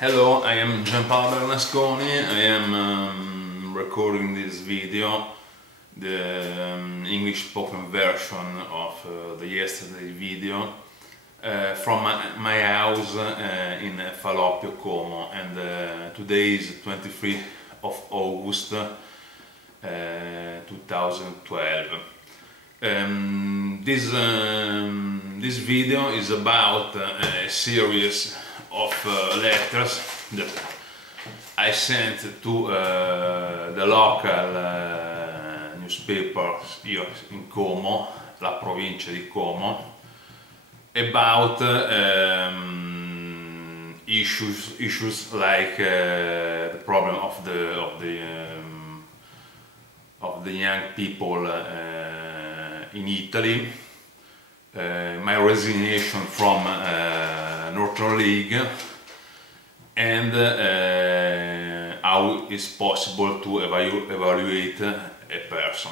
Hello, I am Gianpaolo Bernasconi. I am recording this video, the English spoken version of the yesterday video from my house in Falloppio, Como, and today is 23 of August 2012. This video is about a series of letters that I sent to the local newspapers here in Como, la provincia di Como, about issues like the problem of the young people in Italy, my resignation from Northern League, and how it's possible to evaluate a person.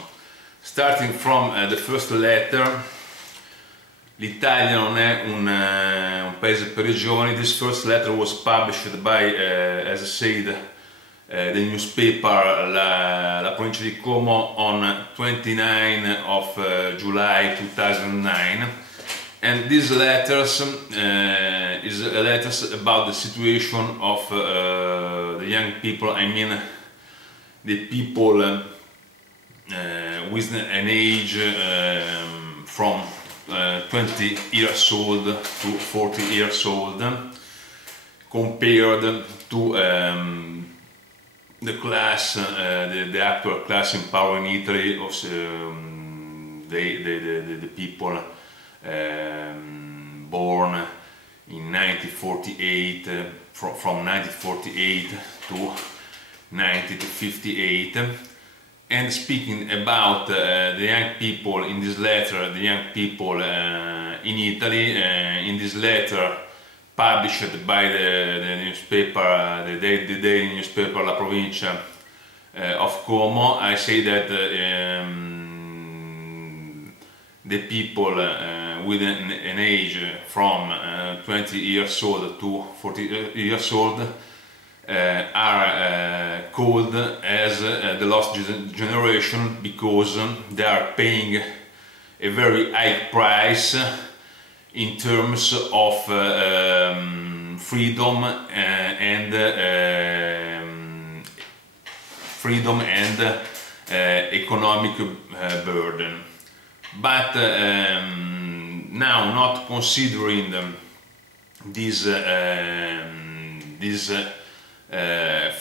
Starting from the first letter, l'Italia non è un paese per i giovani. This first letter was published by, as I said, the newspaper La Provincia di Como on 29 of July 2009, and these letters is letters about the situation of the young people. I mean the people with an age from 20 years old to 40 years old, compared to the class, the actual class in power in Italy of the people born in 1948, from 1948 to 1958. And speaking about the young people in this letter, the young people in Italy, in this letter published by the newspaper, the daily newspaper La Provincia of Como, I say that the people with an age from 20 years old to 40 years old are called as the lost generation, because they are paying a very high price in terms of freedom and economic burden. But now, not considering this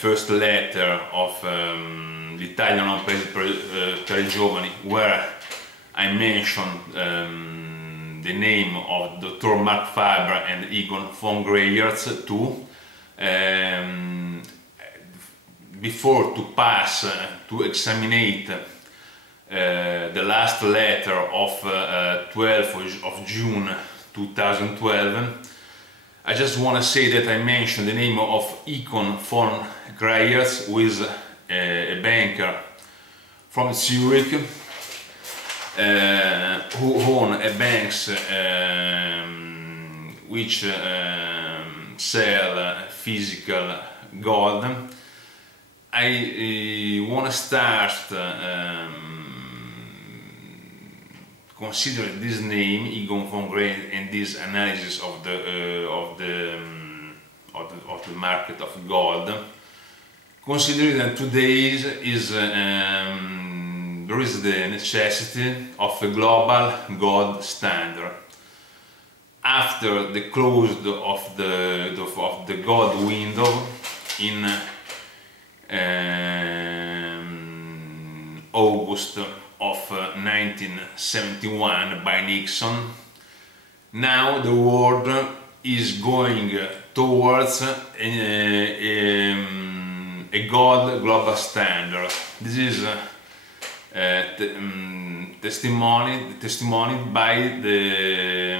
first letter of l'Italia non paese per i giovani, where I mentioned the name of Dr. Mark Faber and Egon von Greyerz too, before to pass to examine the last letter of 12th of June 2012, I just want to say that I mentioned the name of Egon von Greyerz, who is a banker from Zurich, who own a banks which sell physical gold. I want to start considering this name, Egon von Greyerz, and this analysis of the market of gold, considering that today there is the necessity of a global gold standard. After the close of the gold window in August of 1971 by Nixon, now the world is going towards a gold global standard. This is testimony by the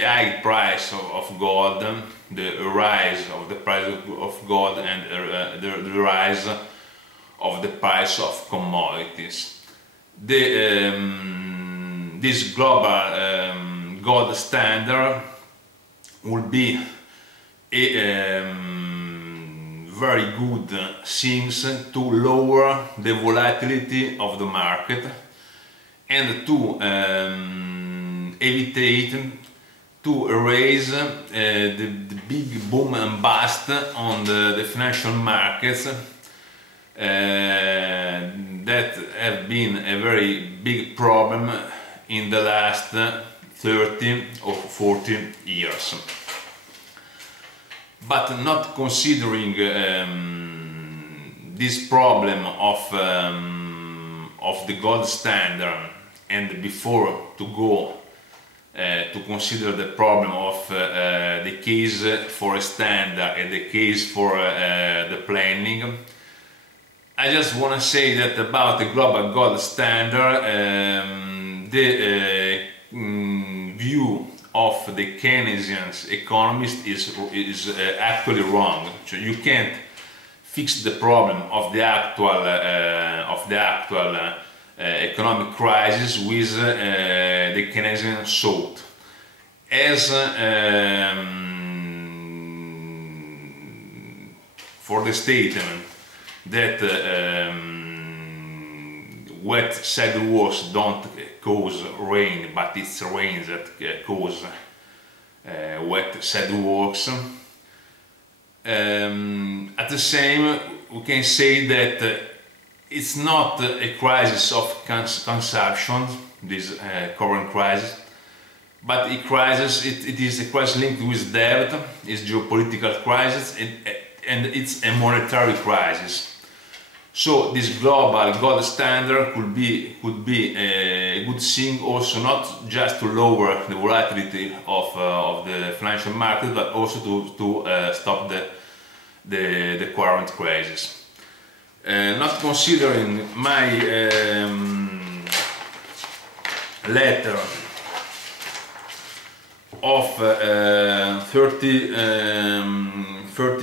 high price of gold, the rise of the price of gold, and the rise of the price of commodities. This global gold standard will be very good things to lower the volatility of the market and to evitate to erase the big boom and bust on the financial markets that have been a very big problem in the last 30 or 40 years. But not considering this problem of the gold standard, and before to go to consider the problem of the case for a standard and the case for the planning, I just want to say that about the global gold standard, the view of the Keynesian economist is actually wrong. So you can't fix the problem of the actual economic crisis with the Keynesian thought. As for the statement that wet said words don't cause rain, but it's rain that cause wet said works. At the same, we can say that it's not a crisis of consumption, this current crisis, but a crisis. It is a crisis linked with debt, it's geopolitical crisis, and it's a monetary crisis. So this global gold standard could be a good thing also, not just to lower the volatility of the financial market, but also to stop the current crisis. Not considering my letter of 30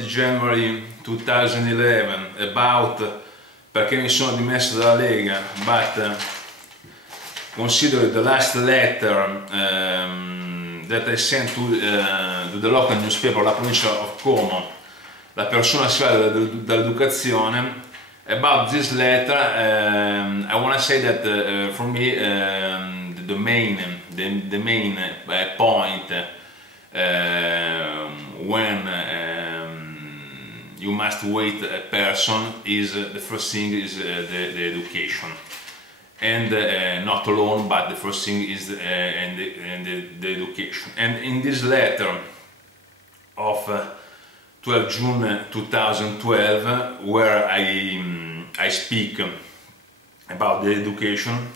January 2011 about perché mi sono dimesso dalla Lega, but consider the last letter that I sent to the local newspaper, la provincia of Como, la persona sfera dell'educazione. About this letter, I want to say that for me the main point when you must wait a person is the first thing is the education, and not alone, but the first thing is the education. And in this letter of 12 June 2012, where I speak about the education,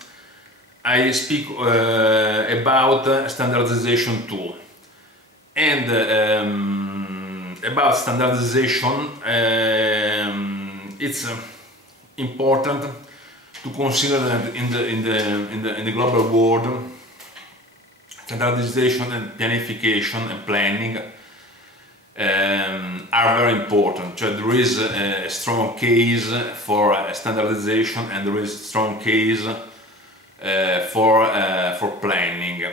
I speak about standardization tool. And about standardization, it's important to consider that in the global world, standardization and planification and planning are very important. So there is a strong case for standardization, and there is a strong case for planning,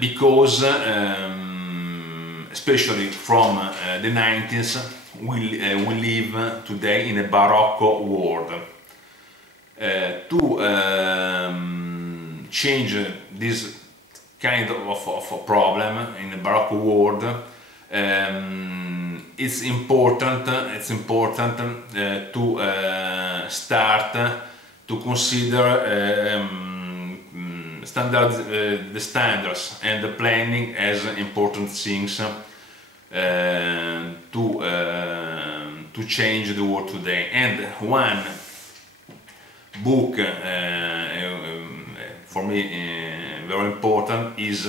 because especially from the 90s, we live today in a Baroque world. To change this kind of problem in a Baroque world, it's important to start to consider the standards and the planning as important things to change the world today. And one book for me very important is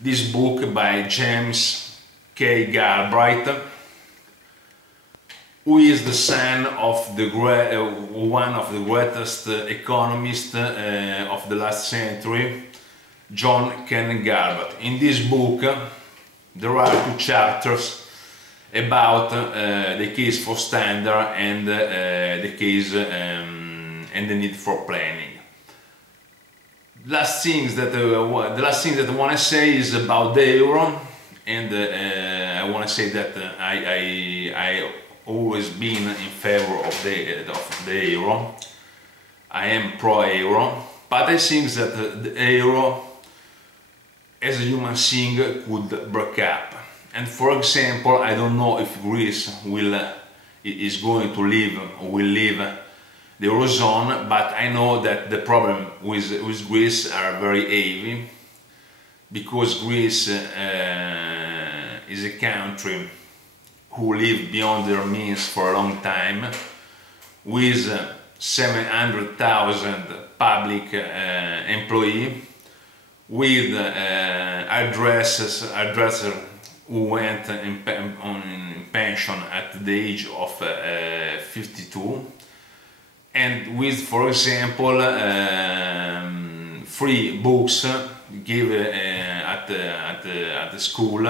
this book by James K. Galbraith, who is the son of one of the greatest economists of the last century, John Kenneth Galbraith. In this book there are 2 chapters about the case for standard and the case and the need for planning. The last thing that I want to say is about the euro, and I I want to say that I always been in favor of the euro. I am pro-euro, but I think that the euro as a human thing could break up. And for example, I don't know if Greece is going to leave or will leave the Eurozone, but I know that the problem with Greece are very heavy, because Greece is a country who live beyond their means for a long time, with 700,000 public employees, with hairdressers who went in pension at the age of 52, and with, for example, free books given at the school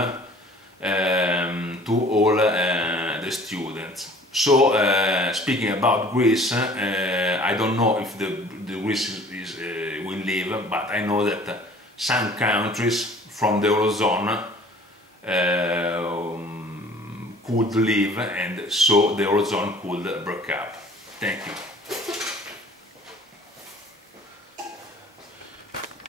to all the students. So, speaking about Greece, I don't know if the Greece will leave, but I know that some countries from the Eurozone could leave, and so the Eurozone could break up. Thank you.